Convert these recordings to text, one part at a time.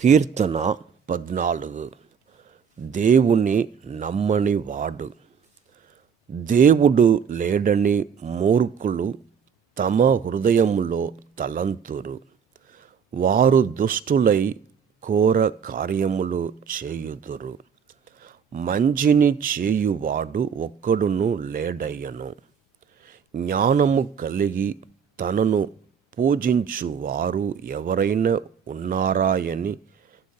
కీర్తన పద్నాలుగు. దేవుని నమ్మని వాడు. దేవుడు లేడని మూర్ఖులు తమ హృదయములో తలంతురు. వారు దుష్టులై ఘోర కార్యములు చేయుదురు. మంచిని చేయువాడు ఒక్కడును లేడయ్యను. జ్ఞానము కలిగి తనను పూజించువారు ఎవరైనా ఉన్నారాయని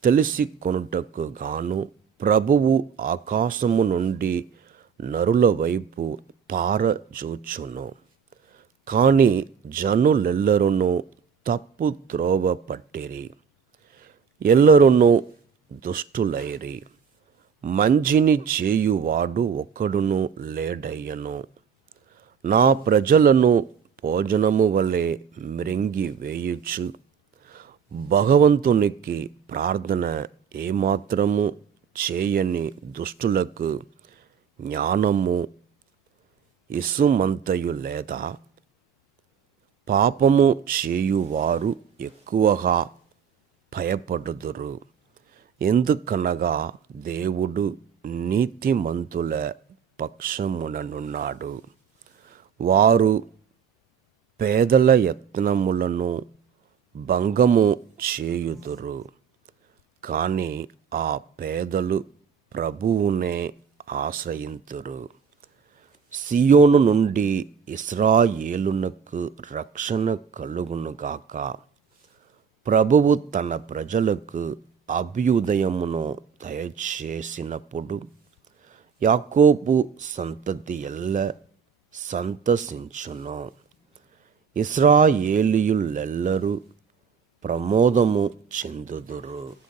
తెలిసి కొనుటకు గాను ప్రభువు ఆకాశము నుండి నరుల వైపు పారజూచును. కానీ జనులెల్లరును తప్పు త్రోవ పట్టిరి ఎల్లరును దుష్టులైరి. మంచిని చేయువాడు ఒక్కడును లేడయ్యను. నా ప్రజలను భోజనము వలె మ్రింగి వేయుచు. భగవంతునికి ప్రార్థన ఏమాత్రము చేయని దుష్టులకు జ్ఞానము ఇసుమంతయు లేదా? పాపము చేయువారు ఎక్కువగా భయపడుదురు. ఎందుకనగా దేవుడు నీతిమంతుల పక్షముననున్నాడు. వారు పేదల యత్నములను భంగము చేయుదురు. కానీ ఆ పేదలు ప్రభువునే ఆశ్రయింతురు. సియోను నుండి ఇస్రాయేలునకు రక్షణ కలుగునుగాక ప్రభువు తన ప్రజలకు అభ్యుదయమును దయచేసినప్పుడు యాకోపు సంతతి ఎల్ల సంతసించును. ఇస్రాయేలీయులెల్లరూ ప్రమోదము చెందుదురు.